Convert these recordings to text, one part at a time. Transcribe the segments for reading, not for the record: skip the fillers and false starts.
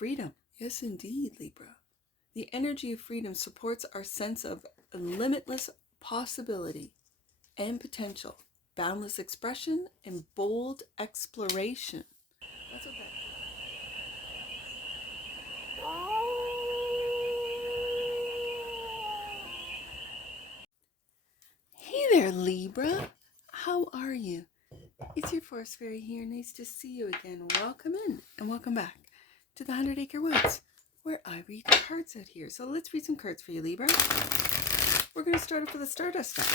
freedom. Yes, indeed, Libra. The energy of freedom supports our sense of limitless possibility and potential, boundless expression, and bold exploration. That's what that is. Hey there, Libra. How are you? It's your Forest Fairy here. Nice to see you again. Welcome in and welcome back to the 100 Acre Woods, where I read cards out here. So let's read some cards for you, Libra. We're going to start off with a Stardust deck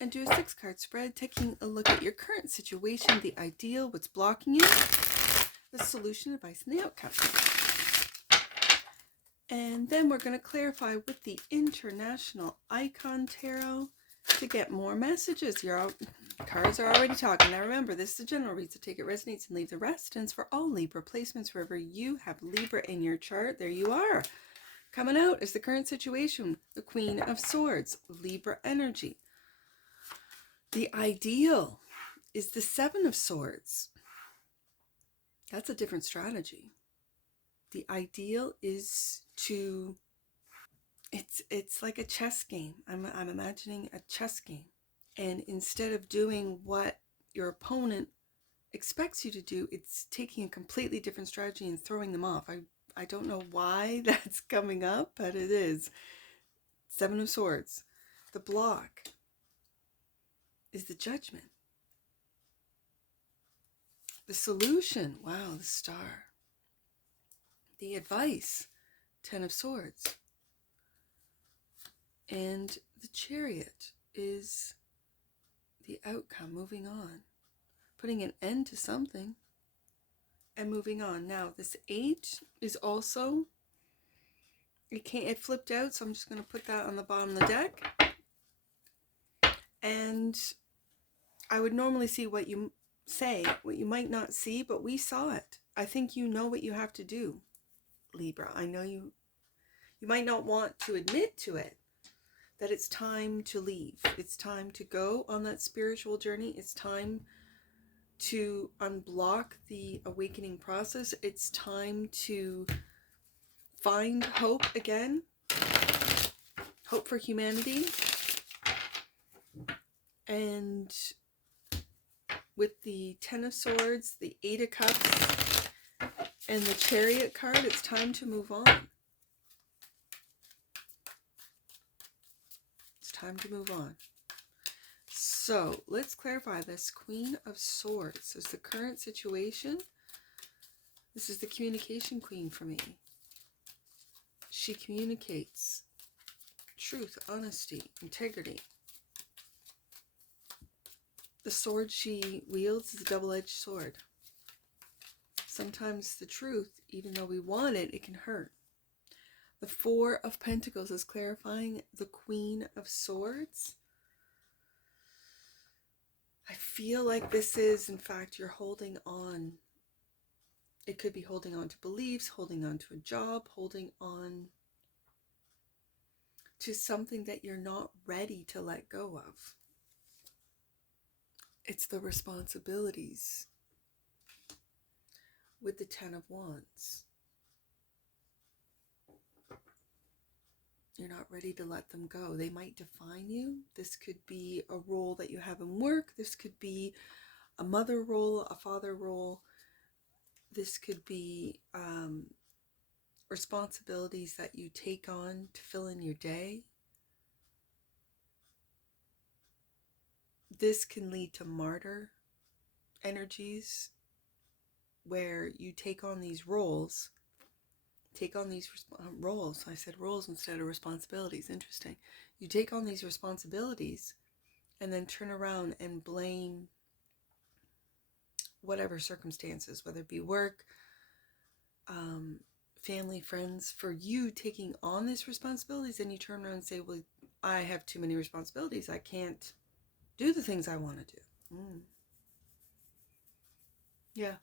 and do a 6-card spread, taking a look at your current situation, the ideal, what's blocking you, the solution, advice, and the outcome. And then we're going to clarify with the International Icon Tarot to get more messages. Cards are already talking. Now remember, this is a general read, so take it resonates and leave the rest. And it's for all Libra placements, wherever you have Libra in your chart. There you are. Coming out is the current situation, the Queen of Swords, Libra energy. The ideal is the 7 of Swords. That's a different strategy. The ideal is to, it's like a chess game. I'm imagining a chess game. And instead of doing what your opponent expects you to do, it's taking a completely different strategy and throwing them off. I don't know why that's coming up, but it is. 7 of Swords. The block is the Judgment. The solution, wow, the Star. The advice, 10 of Swords. And the Chariot is the outcome, moving on. Putting an end to something and moving on. Now, this 8 is also, it flipped out, so I'm just going to put that on the bottom of the deck. And I would normally see what you say, what you might not see, but we saw it. I think you know what you have to do, Libra. I know you might not want to admit to it, that it's time to leave. It's time to go on that spiritual journey. It's time to unblock the awakening process. It's time to find hope again. Hope for humanity. And with the 10 of Swords, the 8 of Cups, and the Chariot card, it's time to move on. It's time to move on. So let's clarify this. Queen of Swords is the current situation. This is the communication queen for me. She communicates truth, honesty, integrity. The sword she wields is a double-edged sword. Sometimes the truth, even though we want it, it can hurt. The 4 of Pentacles is clarifying the Queen of Swords. I feel like this is, in fact, you're holding on. It could be holding on to beliefs, holding on to a job, holding on to something that you're not ready to let go of. It's the responsibilities with the 10 of Wands. You're not ready to let them go. They might define you. This could be a role that you have in work. This could be a mother role, a father role. This could be responsibilities that you take on to fill in your day. This can lead to martyr energies where you take on these roles. I said roles instead of responsibilities. Interesting. You take on these responsibilities and then turn around and blame whatever circumstances, whether it be work, family, friends, for you taking on these responsibilities. And you turn around and say, well, I have too many responsibilities. I can't do the things I want to do. Yeah.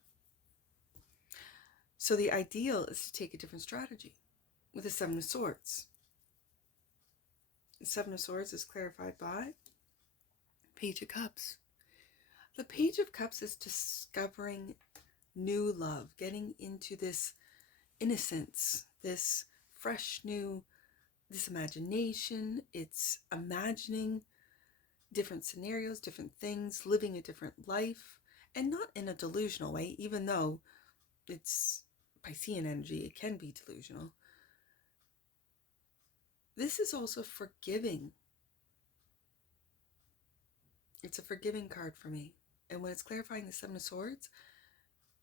So the ideal is to take a different strategy with the 7 of Swords. The 7 of Swords is clarified by Page of Cups. The Page of Cups is discovering new love, getting into this innocence, this fresh new, this imagination. It's imagining different scenarios, different things, living a different life, and not in a delusional way, even though it's Piscean energy, it can be delusional. This is also forgiving. It's a forgiving card for me. And when it's clarifying the Seven of Swords,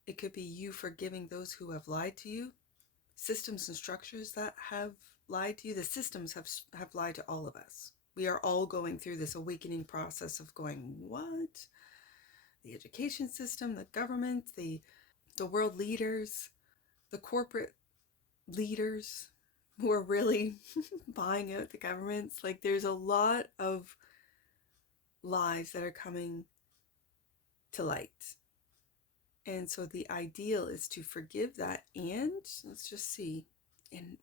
it could be you forgiving those who have lied to you, systems and structures that have lied to you. The systems have lied to all of us. We are all going through this awakening process of going, what? The education system, the government, the world leaders, the corporate leaders who are really buying out the governments. Like, there's a lot of lies that are coming to light. And so the ideal is to forgive that, and let's just see, and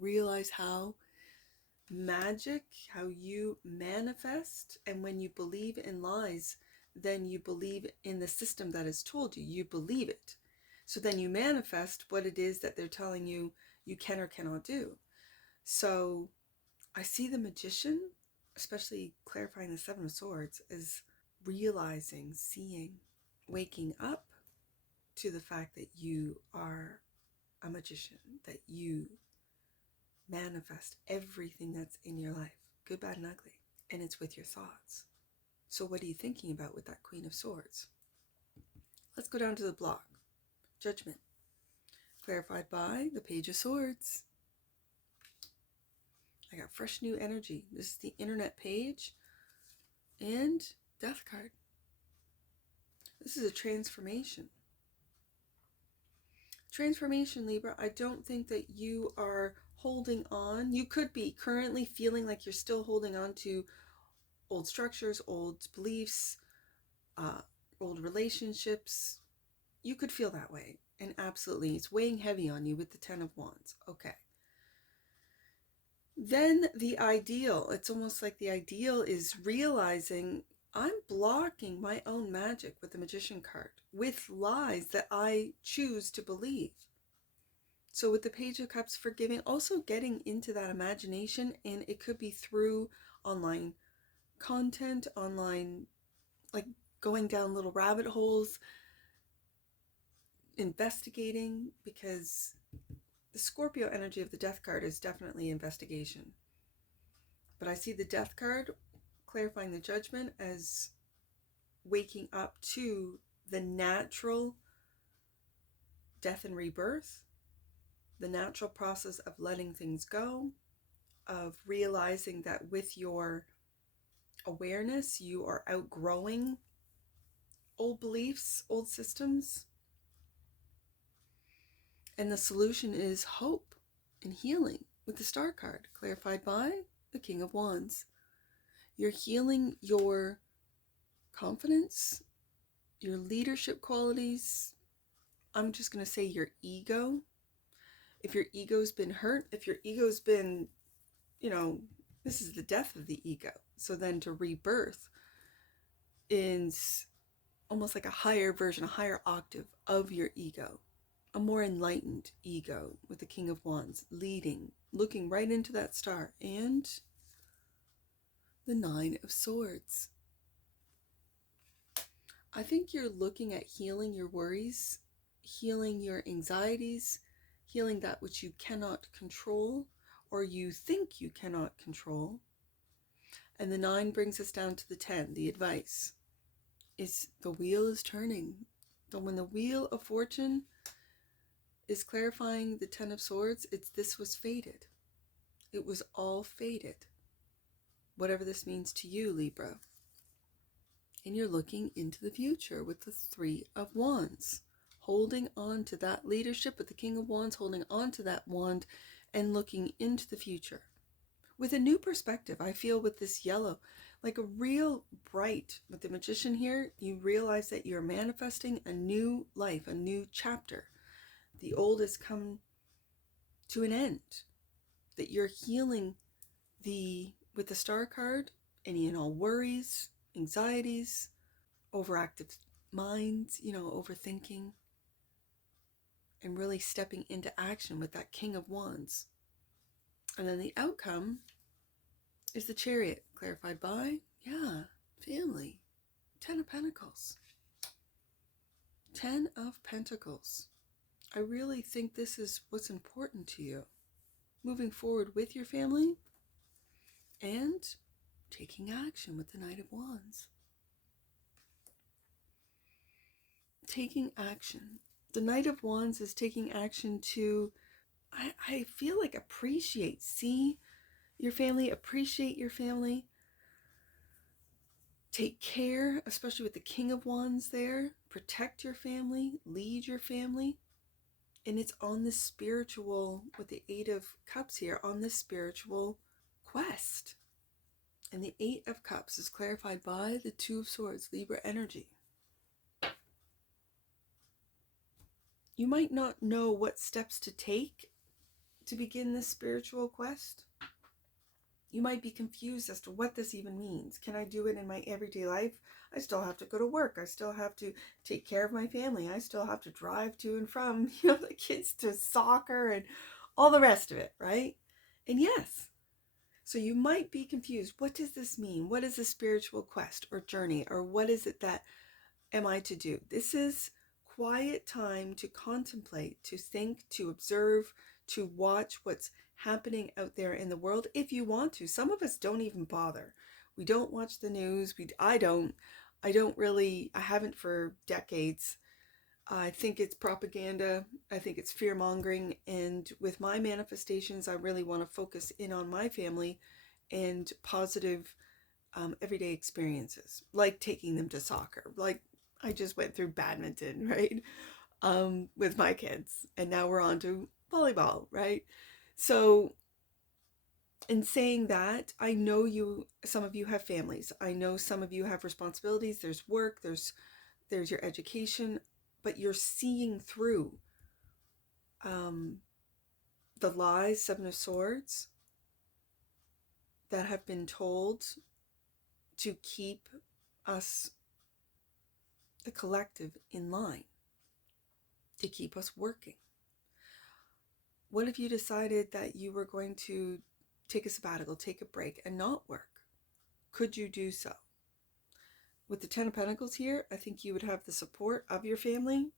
realize how magic, how you manifest. And when you believe in lies, then you believe in the system that has told you. You believe it. So then you manifest what it is that they're telling you you can or cannot do. So I see the Magician, especially clarifying the Seven of Swords, as realizing, seeing, waking up to the fact that you are a magician, that you manifest everything that's in your life, good, bad, and ugly, and it's with your thoughts. So what are you thinking about with that Queen of Swords? Let's go down to the block. Judgment, clarified by the Page of Swords. I got fresh new energy. This is the internet page, and Death card. This is a transformation. Transformation, Libra. I don't think that you are holding on. You could be currently feeling like you're still holding on to old structures, old beliefs, old relationships. You could feel that way. And absolutely, it's weighing heavy on you with the Ten of Wands. Okay. Then the ideal. It's almost like the ideal is realizing I'm blocking my own magic with the Magician card, with lies that I choose to believe. So with the Page of Cups, forgiving, also getting into that imagination, and it could be through online content, online, like going down little rabbit holes, investigating, because the Scorpio energy of the Death card is definitely investigation. But I see the Death card clarifying the Judgment as waking up to the natural death and rebirth, the natural process of letting things go, of realizing that with your awareness, you are outgrowing old beliefs, old systems. And the solution is hope and healing with the Star card, clarified by the King of Wands. You're healing your confidence, your leadership qualities. I'm just going to say your ego. If your ego's been hurt, if your ego's been, this is the death of the ego. So then to rebirth is almost like a higher version, a higher octave of your ego, a more enlightened ego with the King of Wands, leading, looking right into that star, and the Nine of Swords. I think you're looking at healing your worries, healing your anxieties, healing that which you cannot control or you think you cannot control. And the 9 brings us down to the 10, the advice. Is the wheel is turning. So when the Wheel of Fortune is clarifying the 10 of Swords, it's this was fated. It was all fated. Whatever this means to you, Libra. And you're looking into the future with the 3 of Wands, holding on to that leadership with the King of Wands, holding on to that wand and looking into the future with a new perspective. I feel with this yellow, like a real bright, with the Magician here, you realize that you're manifesting a new life, a new chapter. The old has come to an end, that you're healing with the Star card, any and all worries, anxieties, overactive minds, overthinking. and really stepping into action with that King of Wands. And then the outcome is the Chariot, clarified by, family. 10 of Pentacles. 10 of Pentacles. I really think this is what's important to you. Moving forward with your family and taking action with the Knight of Wands. Taking action. The Knight of Wands is taking action to, I feel like, appreciate. See your family, appreciate your family. Take care, especially with the King of Wands there. Protect your family, lead your family. And it's on this spiritual, with the Eight of Cups here, on this spiritual quest. And the Eight of Cups is clarified by the Two of Swords, Libra energy. You might not know what steps to take to begin this spiritual quest. You might be confused as to what this even means. Can I do it in my everyday life? I still have to go to work. I still have to take care of my family. I still have to drive to and from, the kids to soccer and all the rest of it, right? And yes. So you might be confused. What does this mean? What is a spiritual quest or journey? Or what is it that am I to do? This is quiet time to contemplate, to think, to observe, to watch what's happening out there in the world if you want to. Some of us don't even bother. We don't watch the news. I don't really, I haven't for decades. I think it's propaganda. I think it's fear mongering. And with my manifestations, I really want to focus in on my family and positive everyday experiences, like taking them to soccer. Like I just went through badminton, right? With my kids. And now we're on to volleyball, right? So in saying that, I know some of you have families. I know some of you have responsibilities. There's work, there's your education, but you're seeing through the lies, Seven of Swords, that have been told to keep us, the collective, in line, to keep us working. What if you decided that you were going to take a sabbatical, take a break, and not work? Could you do so? With the Ten of Pentacles here, I think you would have the support of your family.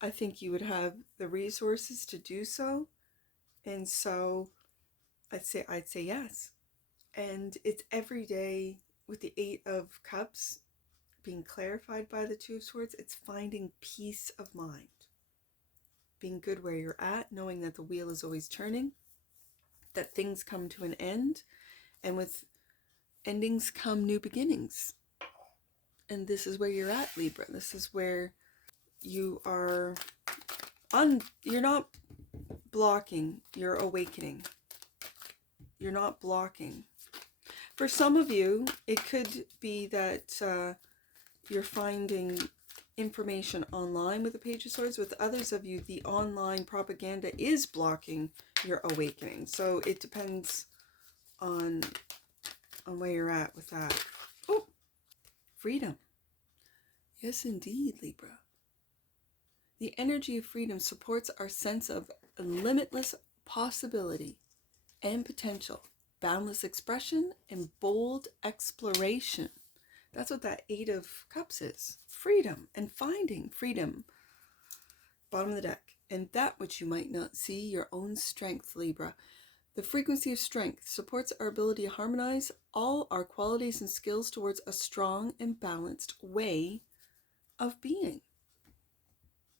I think you would have the resources to do so. And so I'd say yes. And it's every day with the Eight of Cups being clarified by the Two of Swords. It's finding peace of mind. Being good where you're at, knowing that the wheel is always turning, that things come to an end, and with endings come new beginnings. And this is where you're at, Libra. This is where you are you're not blocking your awakening. You're not blocking. For some of you, it could be that you're finding information online with the Page of Swords. With others of you, the online propaganda is blocking your awakening. So it depends on where you're at with that. Oh, freedom. Yes, indeed, Libra. The energy of freedom supports our sense of limitless possibility and potential, boundless expression, and bold exploration. That's what that Eight of Cups is. Freedom and finding freedom. Bottom of the deck. And that which you might not see, your own strength, Libra. The frequency of strength supports our ability to harmonize all our qualities and skills towards a strong and balanced way of being.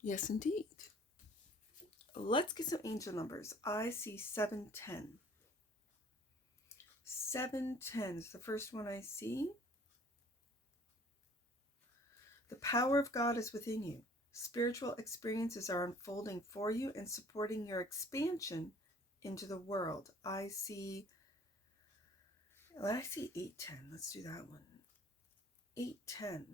Yes, indeed. Let's get some angel numbers. I see 710. 710 is the first one I see. The power of God is within you. Spiritual experiences are unfolding for you and supporting your expansion into the world. I see 810. Let's do that one. 810.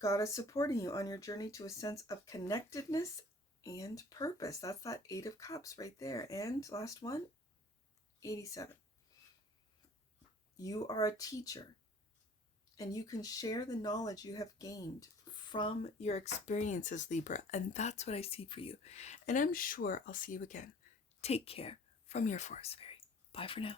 God is supporting you on your journey to a sense of connectedness and purpose. That's that Eight of Cups right there. And last one, 87. You are a teacher, And you can share the knowledge you have gained from your experiences, Libra. And that's what I see for you. And I'm sure I'll see you again. Take care from your Forest Fairy. Bye for now.